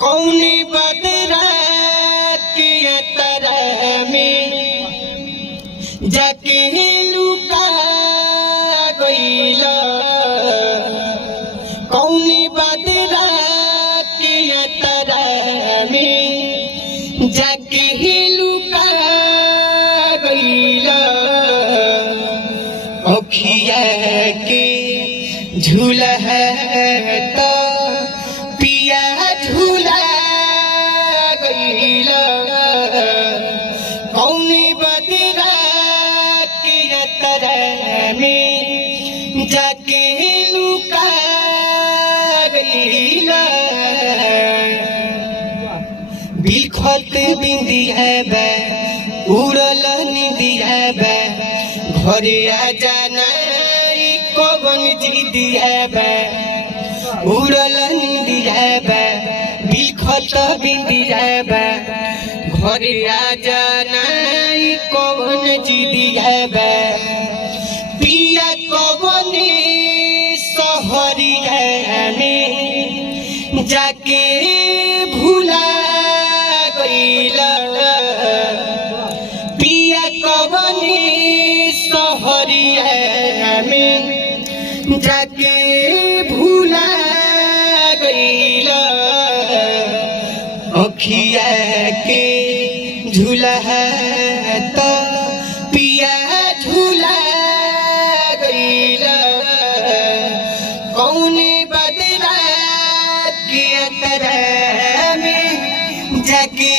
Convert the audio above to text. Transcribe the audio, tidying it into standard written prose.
कौनी बदरा की तरह में जाके लुका गइला। कौनी बदरा की तरह में जाके लुका गइला। अखिया के झूला है तो पिया झूला गइला। कौनी बदरा की तरह में जाके लुका गइला। बिखत बिंदिया बे उड़ल निंदिया बे घरे आ जाना कौन जिदिया बे उड़ल निंदिया बे बिखत बिंदिया बे घरे आ जाना कौन जिदिया बे। पिया कौन सहरिया में जाके भूला गइला। पिया कौन सहरिया में जाके भूला गइला। अखिया के झूला है तो पिया झूला गइला। कौने बदला की तरह में जाके